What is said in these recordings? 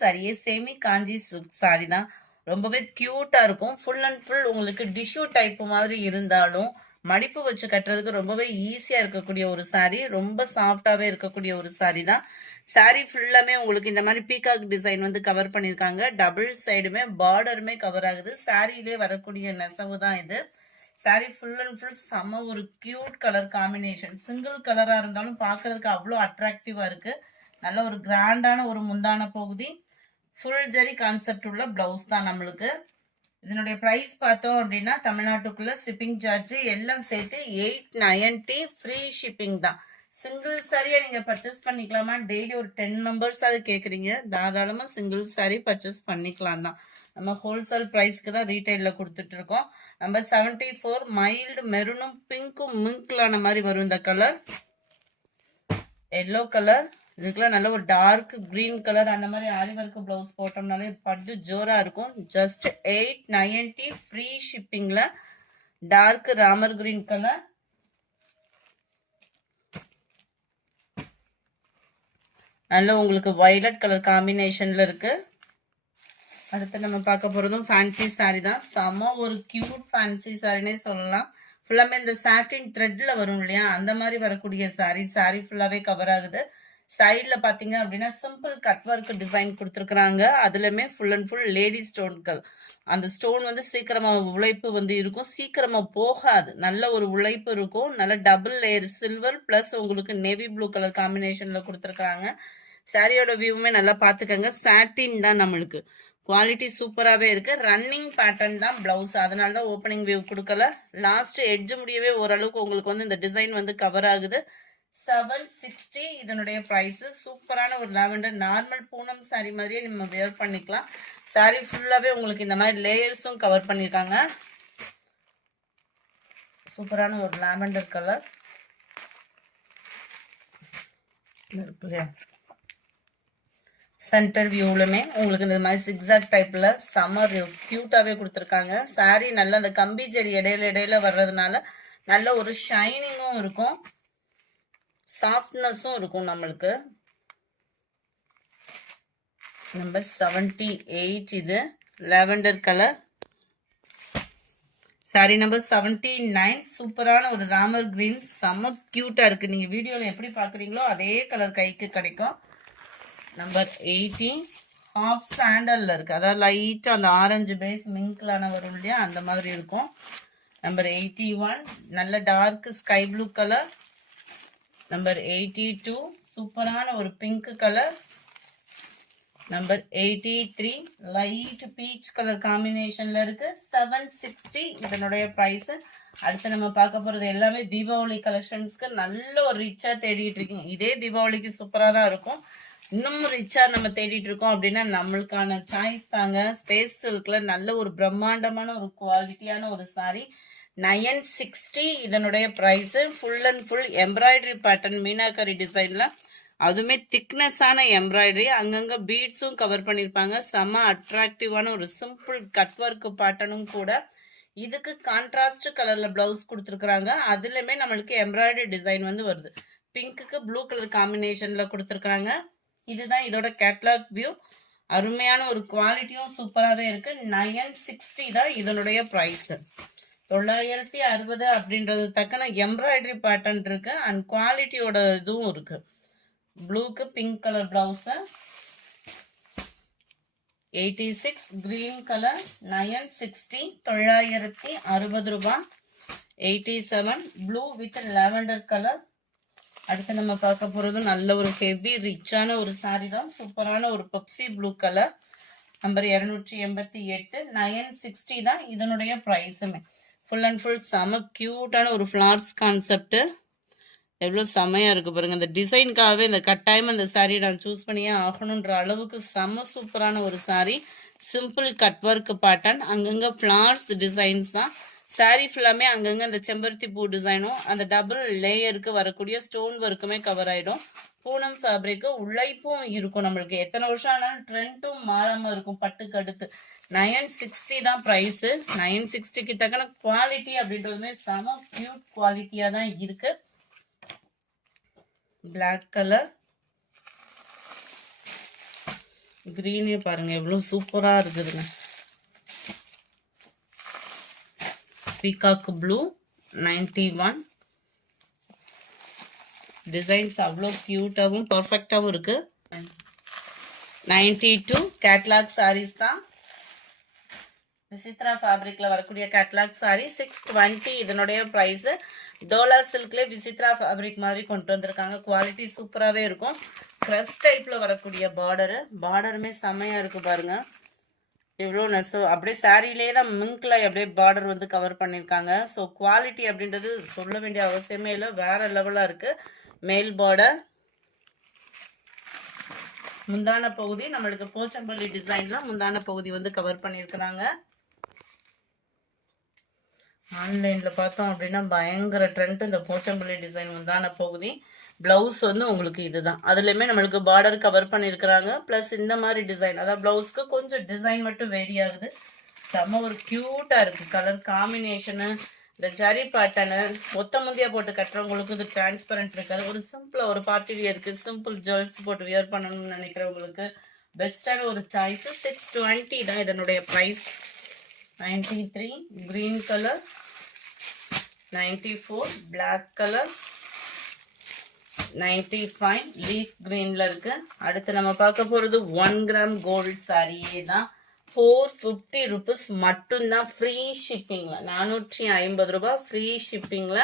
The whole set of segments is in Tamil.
சாரியே செமி காஞ்சி சில்க் சாரி தான். ரொம்பவே கியூட்டா இருக்கும். ஃபுல் அண்ட் ஃபுல் உங்களுக்கு டிஷ்யூ டைப் மாதிரி இருந்தாலும் மடிப்பு வச்சு கட்டுறதுக்கு ரொம்பவே ஈஸியா இருக்கக்கூடிய ஒரு சாரி. ரொம்ப சாஃப்டாவே இருக்கக்கூடிய ஒரு சாரி தான். சாரி ஃபுல்லாமே உங்களுக்கு இந்த மாதிரி பீகாக் டிசைன் வந்து கவர் பண்ணியிருக்காங்க. டபுள் சைடுமே பார்டருமே கவர் ஆகுது. சாரியிலே வரக்கூடிய நெசவு தான் இது. சாரி ஃபுல் அண்ட் ஃபுல் செம்ம ஒரு கியூட் கலர் காம்பினேஷன். சிங்கிள் கலரா இருந்தாலும் பார்க்கறதுக்கு அவ்வளோ அட்ராக்டிவா இருக்கு. நல்ல ஒரு கிராண்டான ஒரு முந்தான பகுதி. ஃபுல் ஜரி கான்செப்ட் உள்ள பிளவுஸ் தான் நம்மளுக்கு. இதனுடைய பிரைஸ் பார்த்தோம் அப்படின்னா தமிழ்நாட்டுக்குள்ள ஷிப்பிங் சார்ஜ் எல்லாம் சேர்த்து 890 ஃப்ரீ ஷிப்பிங் தான். சிங்கிள் சாரியா நீங்க பர்ச்சேஸ் பண்ணிக்கலாமா? டெய்லி ஒரு 10 மெம்பர்ஸ் அது கேக்குறீங்க, தாராளமா சிங்கிள் சாரி பர்ச்சேஸ் பண்ணிக்கலாம் தான். நம்ம ஹோல்சேல் பிரைஸ்க்கு தான் ரீட்டைல்ல கொடுத்துட்டு இருக்கோம். நம்பர் 74 மைல்டு மெரூனும் பிங்க்கும் மிங்க்லான மாதிரி வரும் இந்த கலர். எல்லோ கலர், இதுக்குலாம் நல்ல ஒரு டார்க் கிரீன் கலர் அந்த மாதிரி ஆரி ஒர்க் பிளவுஸ் போட்டோம்னாலே பட்டு ஜோரா இருக்கும். ஜஸ்ட் 890 ஃப்ரீ ஷிப்பிங்ல. டார்க் ராமர் கிரீன் கலர், நல்ல உங்களுக்கு வயலட் கலர் காம்பினேஷன்ல இருக்கு. அடுத்து நம்ம பார்க்க போறதும் ஃபேன்சி சாரி தான். செம ஒரு கியூட் ஃபேன்சி சாரினே சொல்லலாம். ஃபுல்லாமே இந்த சாட்டின் த்ரெட்ல வரும் இல்லையா, அந்த மாதிரி வரக்கூடிய சாரி. சாரி ஃபுல்லாவே கவர் ஆகுது. சைட்ல பாத்தீங்க அப்படின்னா சிம்பிள் கட் ஒர்க் டிசைன் கொடுத்துருக்காங்க. அதுலயுமே ஃபுல் அண்ட் ஃபுல் லேடி ஸ்டோன்கள். அந்த ஸ்டோன் வந்து சீக்கிரமா உழைப்பு வந்து இருக்கும், சீக்கிரமா போகாது. நல்ல ஒரு உழைப்பு இருக்கும். நல்ல டபுள் லேயர் சில்வர் பிளஸ் உங்களுக்கு நேவி ப்ளூ கலர் காம்பினேஷன்ல கொடுத்துருக்காங்க. சாரியோட வியூவுமே நல்லா பாத்துக்கோங்க. சாட்டின் தான் நம்மளுக்கு. குவாலிட்டி சூப்பராகவே இருக்கு. ரன்னிங் பேட்டர்ன் தான் பிளவுஸ், அதனால தான் ஓப்பனிங் வியூ கொடுக்கல. லாஸ்ட் எட்ஜ் முடியவே ஓரளவுக்கு உங்களுக்கு வந்து இந்த டிசைன் வந்து கவர் ஆகுது. 760 இதனுடைய பிரைஸ். சூப்பரான ஒரு லாவெண்டர் நார்மல் பூனம் சாரி மாதிரியே நம்ம வேர் பண்ணிக்கலாம். சாரி ஃபுல்லாவே உங்களுக்கு இந்த மாதிரி லேயர்ஸும் கவர் பண்ணிருக்காங்க. சூப்பரான ஒரு லாவெண்டர் கலர் இருக்கு இல்லையா. சென்டர் வியூலுமே உங்களுக்கு இந்த மாதிரி சிக்ஸாக் டைப்ல சம்மர் கியூட்டாவே கொடுத்துருக்காங்க. சாரி நல்ல அந்த கம்பி ஜெரி இடையில வர்றதுனால நல்ல ஒரு ஷைனிங்கும் இருக்கும், சாஃப்ட்னஸும் இருக்கும் நம்மளுக்கு. நம்பர் 78 இது லாவெண்டர் கலர். சாரி நம்பர் 79 சூப்பரான ஒரு ராமர் கிரீன், செம்ம கியூட்டா இருக்கு. நீங்க வீடியோல எப்படி பாக்குறீங்களோ அதே கலர் கைக்கு கிடைக்கும். நம்பர் 80 ஹாஃப் சாண்டல்ல இருக்கு, அதாவது லைட்டா அந்த ஆரஞ்சு பேஸ் மிங்க்லான வரும் இல்லையா, அந்த மாதிரி இருக்கும். நம்பர் 81 நல்ல dark sky blue colour. Number 82 சூப்பரான ஒரு pink colour. Number 83 light peach colour காம்பினேஷன்ல இருக்கு. 760 இதனுடைய பிரைஸ். அடுத்து நம்ம பார்க்க போறது எல்லாமே தீபாவளி கலெக்ஷன்ஸ்க்கு நல்ல ஒரு ரிச்சா தேடிட்டு இருக்கீங்க. இதே தீபாவளிக்கு சூப்பரா தான் இருக்கும். இன்னும் ரிச்சா நம்ம தேடிட்டு இருக்கோம் அப்படின்னா நம்மளுக்கான சாய்ஸ் தாங்க. ஸ்பேஸ் சில்க்ல நல்ல ஒரு பிரம்மாண்டமான ஒரு குவாலிட்டியான ஒரு சாரி. 960 இதனுடைய price. Full and full embroidery pattern meenakari டிசைன்ல, அதுவுமே திக்னஸான எம்ப்ராய்டரி. அங்கங்க பீட்ஸும் கவர் பண்ணிருப்பாங்க. செம அட்ராக்டிவான ஒரு சிம்பிள் கட் ஒர்க் பேட்டர்னும் கூட. இதுக்கு கான்ட்ராஸ்ட் கலர்ல பிளவுஸ் கொடுத்துருக்காங்க. அதுலயுமே நம்மளுக்கு எம்ப்ராய்டரி டிசைன் வந்து வருது. பிங்க்குக்கு ப்ளூ கலர் காம்பினேஷன்ல கொடுத்துருக்காங்க. இதுதான் இதோட கேட்லாக் வியூ. அருமையான ஒரு குவாலிட்டியும் சூப்பராகவே இருக்கு. 960 தான் இதனுடைய பிரைஸ். 960 அப்படின்றது தக்கன எம்ப்ராய்டரி பேட்டர்ன் இருக்கு அண்ட் குவாலிட்டியோட இதுவும் இருக்கு. ப்ளூக்கு pink colour blouse. 86 green colour 960 960 ரூபாய். 87 ப்ளூ வித் லாவெண்டர் கலர். அடுத்து நம்ம பார்க்க போறது நல்ல ஒரு ஹெவி ரிச்சான ஒரு சாரி தான். சூப்பரான ஒரு பெப்சி ப்ளூ கலர். நம்பர் 288 960 தான் இதனுடைய பிரைஸுமே. ஃபுல் அண்ட் ஃபுல் செம கியூட்டான ஒரு ஃபிளார்ஸ் கான்செப்ட். எவ்வளோ செமையா இருக்கு பாருங்க. இந்த டிசைனுக்காகவே இந்த கட்டாயம் அந்த சாரி நான் சூஸ் பண்ணியே ஆகணுன்ற அளவுக்கு செம சூப்பரான ஒரு sorry. Simple cut work pattern, அங்கங்க ஃபிளார்ஸ் டிசைன்ஸ் தான். சாரி ஃபுல்லாமே அங்கங்க அந்த செம்பருத்தி பூ டிசைனும் அந்த டபுள் லேயருக்கு வரக்கூடிய ஸ்டோன் ஒர்க்குமே கவர் ஆயிடும். பூனம் ஃபேப்ரிக்கு உழைப்பும் இருக்கும். நம்மளுக்கு எத்தனை வருஷம் ஆனாலும் ட்ரெண்டும் மாறாம இருக்கும் பட்டுக்கு அடுத்து. 960 தான் பிரைஸ். 960க்கு தக்கன குவாலிட்டி அப்படின்றதுமே செம கியூட் குவாலிட்டியா தான் இருக்கு. Black colour. கிரீனே பாருங்க எவ்வளோ சூப்பராக இருக்குதுங்க. Peacock blue 91. டிசைன்ஸ் அவ்வளோ க்யூட்டாகவும் பர்ஃபெக்டாகவும் இருக்குது. 92 கேட்லாக் சாரீஸ் தான். விசித்ரா ஃபேப்ரிக்ல வரக்கூடிய கேட்லாக் சாரி 620. இதனுடைய ப்ரைஸ் டோலா சில்க்ல விசித்ரா ஃபேப்ரிக் மாதிரி கொண்டு வந்திருக்காங்க. குவாலிட்டி சூப்பராகவே இருக்கும். க்ரஷ் டைப்ல வரக்கூடிய பார்டருமே செம்மையா இருக்கு பாருங்க. எவ்வளோ நெசோ அப்படியே சாரிலே தான் மிங்க்ல அப்படியே பார்டர் வந்து கவர் பண்ணியிருக்காங்க. ஸோ குவாலிட்டி அப்படின்றது சொல்ல வேண்டிய அவசியமே இல்லை, வேற லெவலாக இருக்கு. மேல் பார்டர், முந்தான பகுதி நம்மளுக்கு போச்சம்பள்ளி டிசைன்ல முந்தான பகுதி வந்து கவர் பண்ணியிருக்கிறாங்க. ஆன்லைன்ல பார்த்தோம் அப்படின்னா பயங்கர ட்ரெண்ட் இந்த போச்சம்பள்ளி டிசைன் முந்தான பகுதி. பிளவுஸ் வந்து உங்களுக்கு இதுதான், அதுலயுமே நம்மளுக்கு பார்டர் கவர் பண்ணியிருக்கிறாங்க. பிளஸ் இந்த மாதிரி டிசைன், அதாவது பிளவுஸ்க்கு கொஞ்சம் டிசைன் மட்டும் வேரி ஆகுது. செம்ம ஒரு கியூட்டா இருக்கு. கலர் காம்பினேஷனு, இந்த ஜரி பேட்டர்னு, ஒத்த முந்தியா போட்டு கட்டுறவங்களுக்கு இது டிரான்ஸ்பரண்ட் இருக்காது. ஒரு சிம்பிளா ஒரு பார்ட்டி வியருக்கு சிம்பிள் ஜுவல்ஸ் போட்டு வியர் பண்ணணும்னு நினைக்கிறவங்களுக்கு பெஸ்டான ஒரு சாய்ஸ். 620 தான் இதனுடைய price. 93 green color, 94 black color, 95 leaf greenல இருக்கு. அடுத்து நம்ம பார்க்க போறது 1 gram gold சாரியே தான். 450 rupees மட்டும்தான், ஃப்ரீ ஷிப்பிங்ல. 450 ரூபாய் ஃப்ரீ ஷிப்பிங்ல.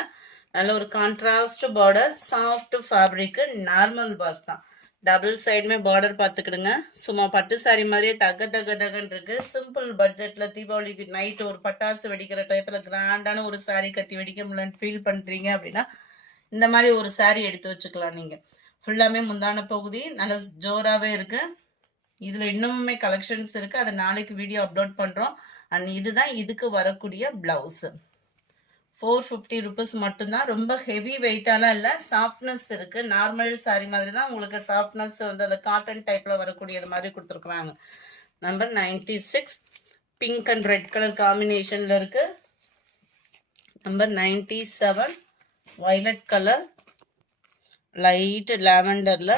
நல்ல ஒரு contrast border, soft fabric, normal பாஸ் தான். டபுள் சைடுமே பார்டர் பார்த்துக்கிடுங்க. சும்மா பட்டு சாரி மாதிரியே தக தக தகன்னு இருக்கு. சிம்பிள் பட்ஜெட்ல தீபாவளிக்கு நைட்டு ஒரு பட்டாசு வெடிக்கிற டயத்துல கிராண்டான ஒரு சாரி கட்டி வெடிக்க முடியலன்னு ஃபீல் பண்றீங்க அப்படின்னா இந்த மாதிரி ஒரு சாரி எடுத்து வச்சுக்கலாம். நீங்க ஃபுல்லாமே முந்தான பகுதி நல்ல ஜோராவே இருக்கு. இதுல இன்னுமே கலெக்ஷன்ஸ் இருக்கு, அதை நாளைக்கு வீடியோ அப்லோட் பண்றோம். அண்ட் இதுதான் இதுக்கு வரக்கூடிய பிளவுஸ். 450 rupees மட்டும்தான். ரொம்ப ஹெவி வெயிட்டாலாம் இல்லை, சாஃப்ட்னஸ் இருக்கு. நார்மல் சாரி மாதிரி தான் உங்களுக்கு சாஃப்ட்னஸ் வந்து அந்த காட்டன் டைப்ல வரக்கூடியது மாதிரி கொடுத்துருக்குறாங்க. Number 96 pink and red colour காம்பினேஷன்ல இருக்கு. நம்பர் 97 வயலட் கலர், லைட் லாவெண்டர்ல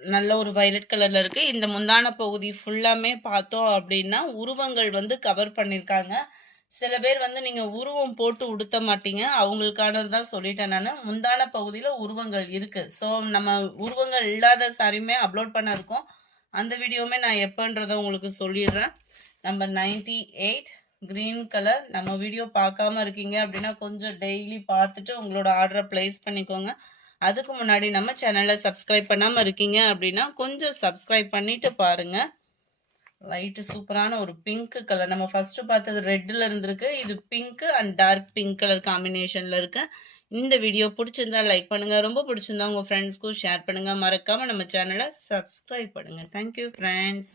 நல்ல ஒரு வயலட் கலர்ல இருக்கு. இந்த முந்தான பகுதி ஃபுல்லாமே பார்த்தோம் அப்படின்னா உருவங்கள் வந்து கவர் பண்ணியிருக்காங்க. சில பேர் வந்து நீங்க உருவம் போட்டு உடுத்த மாட்டீங்க, அவங்களுக்கானது தான் சொல்லிட்டேன் நான். முந்தான பகுதியில உருவங்கள் இருக்கு. ஸோ நம்ம உருவங்கள் இல்லாத சாரியுமே அப்லோட் பண்ண இருக்கோம். அந்த வீடியோவுமே நான் எப்பன்றதை உங்களுக்கு சொல்லிடுறேன். Number 98 green colour. நம்ம வீடியோ பார்க்காம இருக்கீங்க அப்படின்னா கொஞ்சம் டெய்லி பார்த்துட்டு உங்களோட ஆர்டரை பிளேஸ் பண்ணிக்கோங்க. அதுக்கு முன்னாடி நம்ம சேனலை சப்ஸ்கிரைப் பண்ணாமல் இருக்கீங்க அப்படின்னா கொஞ்சம் சப்ஸ்கிரைப் பண்ணிட்டு பாருங்க. லைட்டு சூப்பரான ஒரு பிங்க் கலர். நம்ம ஃபர்ஸ்ட் பார்த்தது ரெட்ல இருந்திருக்கு, இது pink and dark pink colour காம்பினேஷன்ல இருக்கு. இந்த வீடியோ பிடிச்சிருந்தா லைக் பண்ணுங்க, ரொம்ப பிடிச்சிருந்தா உங்க ஃப்ரெண்ட்ஸ்க்கும் ஷேர் பண்ணுங்க. மறக்காம நம்ம சேனலை சப்ஸ்கிரைப் பண்ணுங்க. Thank you friends.